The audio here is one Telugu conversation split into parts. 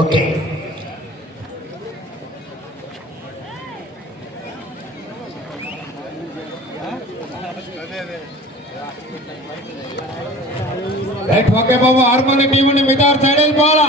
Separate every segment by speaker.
Speaker 1: ओके
Speaker 2: बैठ होके बाबू आर्मने टीम ने मिदार चढ़ेल बाला।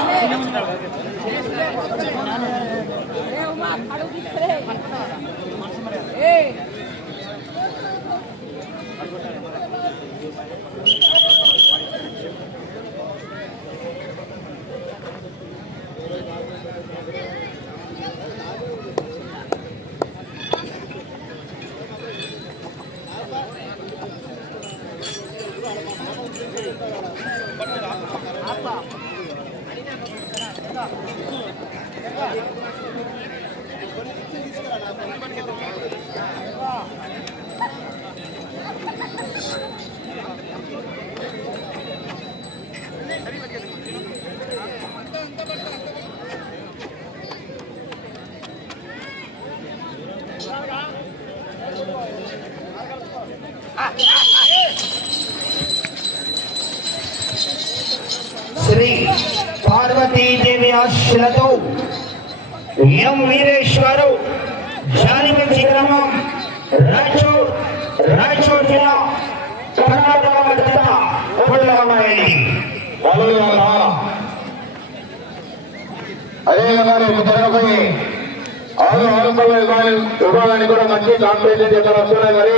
Speaker 1: శ్రీ పార్వతీదేవి ఆశలతో ఎం వీరేశ్వరు జానిపతి గ్రామం రాయచూర్ రాయచూర్ జిల్లా కర్ణాటక
Speaker 2: మధ్యత ఉన్నాయి అదేవిధంగా రేపు జరగబోయే ఆరు ఆరు కూడా మంచి కాంపిటీషన్ చేస్తారు వస్తున్నాయి మరి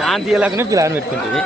Speaker 3: దాని తీయలేకనే పిల్లని పెట్టుకుంటుంది.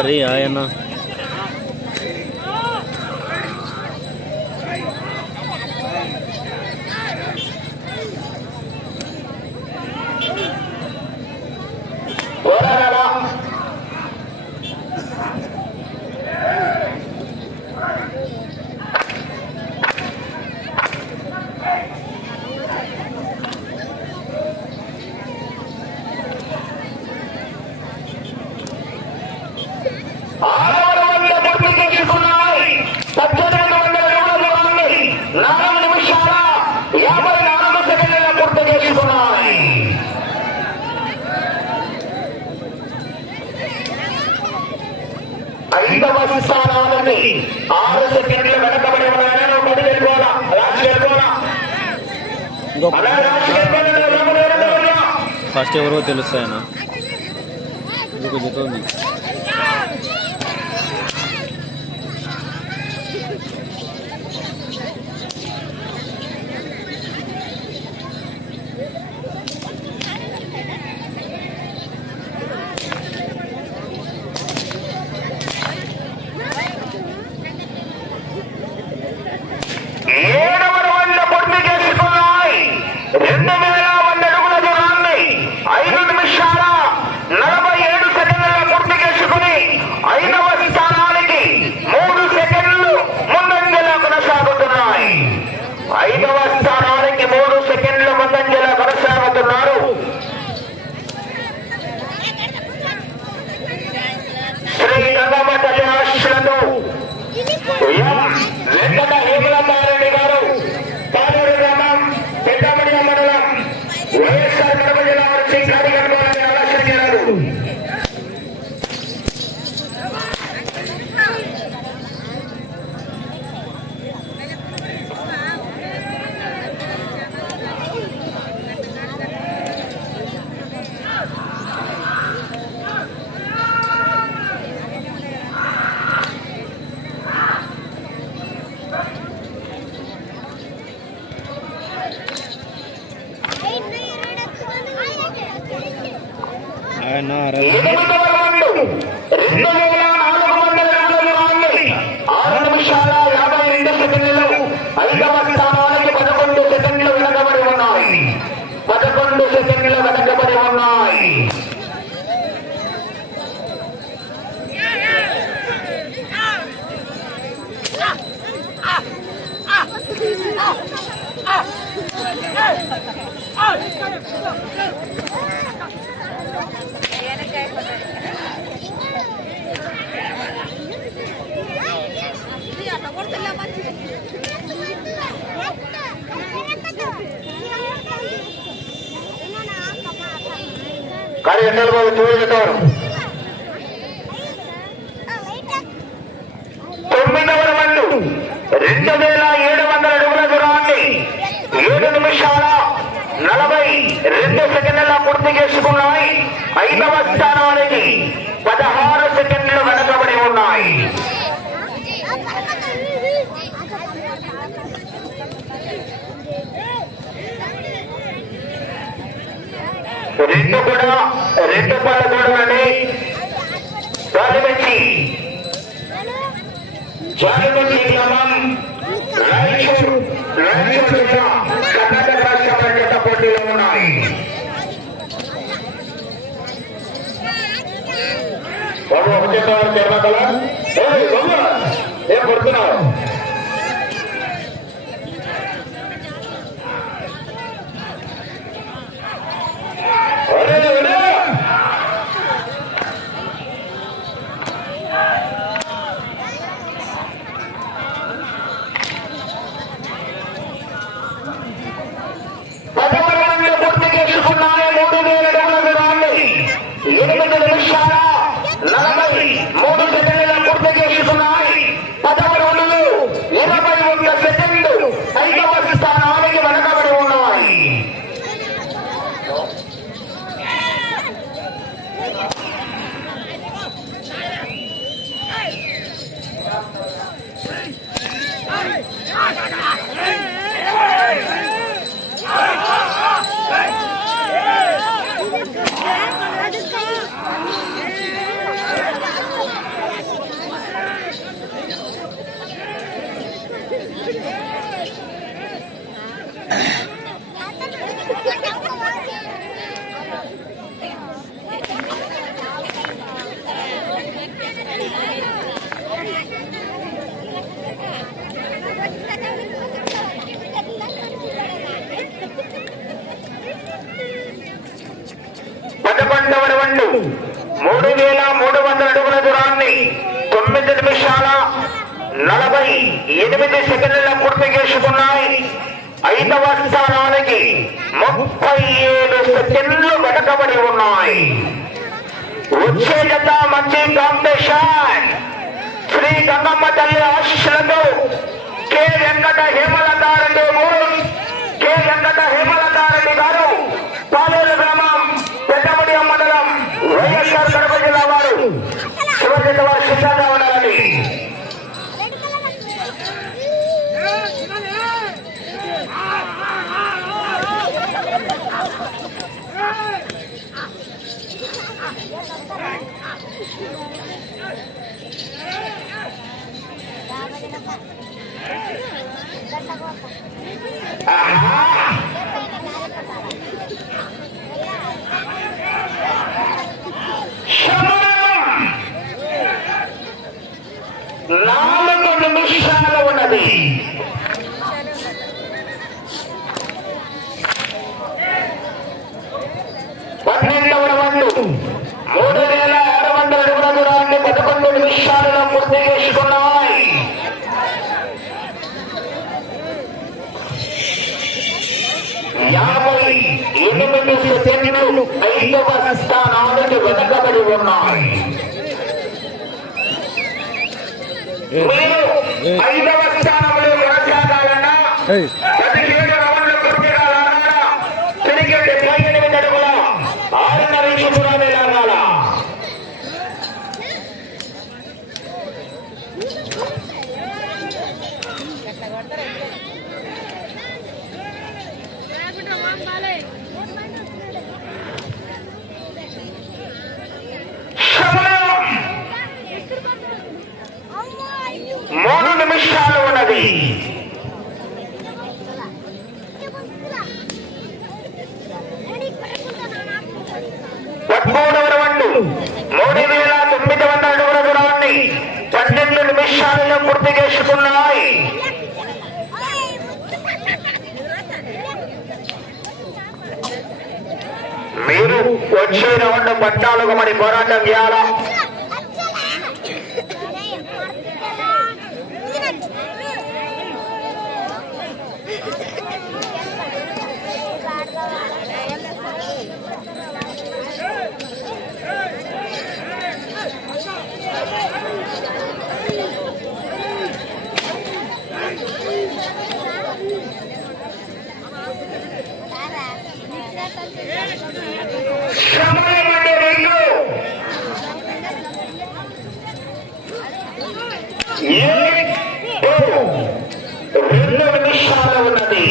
Speaker 1: अरे आया ना ఐదవ
Speaker 3: స్థానాలని ఆరు సెకండ్ల వెనకబడి ఉన్నారని ఒకటి
Speaker 4: ఫస్ట్ ఎవరో తెలుస్తాయన ఇది కొంచెం
Speaker 3: ಕಾರ್ಯಕರ್ತರು చూడగతారు తొమ్మిది రౌండ్ రెండు వేల ఏడు వందల అడుగుల దూరాన్ని ఏడు నిమిషాల నలభై రెండు సెకండ్ల పూర్తి చేసుకున్నాయి. రెండు కూడా రెండు పడకూడదని జాలిమంచి జాలిమంచి గ్రామం రాయచూర్ రాయచూర్ కర్ణాటక రాష్ట్ర పర్యటన పోటీలో ఉన్నాయి. బాబు ఒక చెప్పారు ఏ పడుతున్నారు నలభై ఎనిమిది సెకండ్ల పూర్తి చేసుకున్నాయి. ఐదవ స్థానానికి ముప్పై ఏడు సెకండ్లు వెనకబడి ఉన్నాయి. వచ్చే జత మంచి కాంపిటీషన్ శ్రీ గంగమ్మ తల్లి ఆశీస్సులతో కె వెంకట హేమలతారెడ్డి మూడు కె వెంకట హేమలతారెడ్డి గారు పాలేరు గ్రామం పెద్దమడి మండలం వైఎస్ఆర్ కడప జిల్లా వారు. శివజత వారు సిద్ధంగా ఉండాలని Ah! ఐదవ స్థానానికి వెనకబడి ఉన్నాయి ఐదవ స్థానంలో కొనసాగాలన్నా
Speaker 4: ఏయ్.
Speaker 3: పదిహేడు రౌండ్లు పూర్తి కావాలన్నా తిరిగి డెబ్బై ఎనిమిది అడుగుల ఆరున్నర ఇంచు దూరాన్ని లాగాల సమయం మూడు నిమిషాలు ఉన్నది పదమూడవ రౌండ్ మూడు వేల తొమ్మిది వందల అడుగుల దూరాన్ని పన్నెండు నిమిషాలలో పూర్తి చేసుకున్నాయి మీరు వచ్చే రౌండ్ పద్నాలుగు మరి పోరాటం చేయాలా? రెండు ఉన్నది.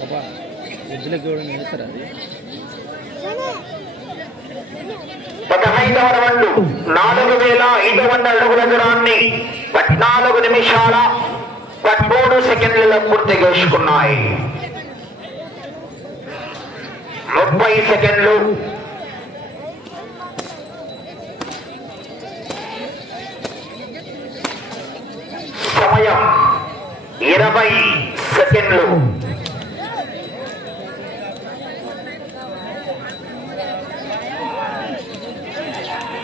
Speaker 4: సభ ఎద్దులకు ఇవ్వడం చేస్తారు అది
Speaker 3: నాలుగు వేల ఐదు వందల అడుగుల దూరాన్ని పద్నాలుగు నిమిషాల పదమూడు సెకండ్లలో పూర్తి చేసుకున్నాయి. ముప్పై సెకండ్లు. సమయం. ఇరవై సెకండ్లు.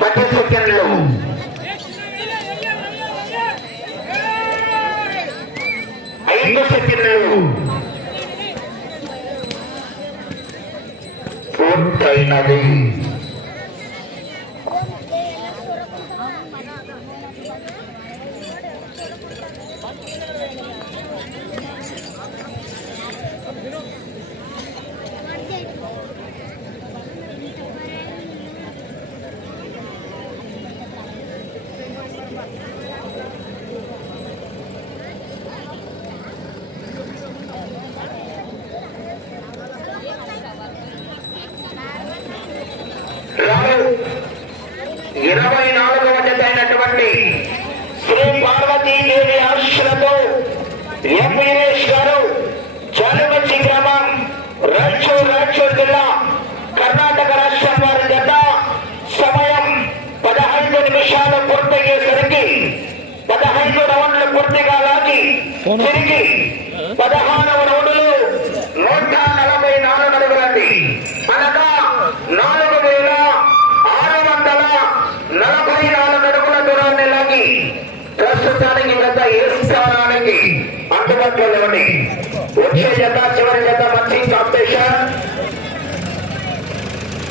Speaker 3: మధ్య సెకండ్లు ఐదు సెకండ్లు పూర్తయినది రావు ఇరవై నాలుగవ జత అయినటువంటి శ్రీ పార్వతీదేవి ఆశలతో ఎం వీరేష్ గారు చాలుమచ్చి గ్రామం రాయచూరు రాయచూరు జిల్లా కర్ణాటక రాష్ట్రం వారి జత సమయం పదహైదు నిమిషాలు పూర్తయ్యేసరికి పదహైదు రౌండ్లు పూర్తిగా లాగి తిరిగి పదహారవ రౌండ్లు నూట నలభై నాలుగు అడుగులండి. అనగా నాలుగు వేల ఆరు వందల నలభై నాలుగు అడుగుల దూరాన్ని లాగి ప్రస్తుతానికి గత ఏ స్థానానికి అందుబాటులో లేవండి. వచ్చే జత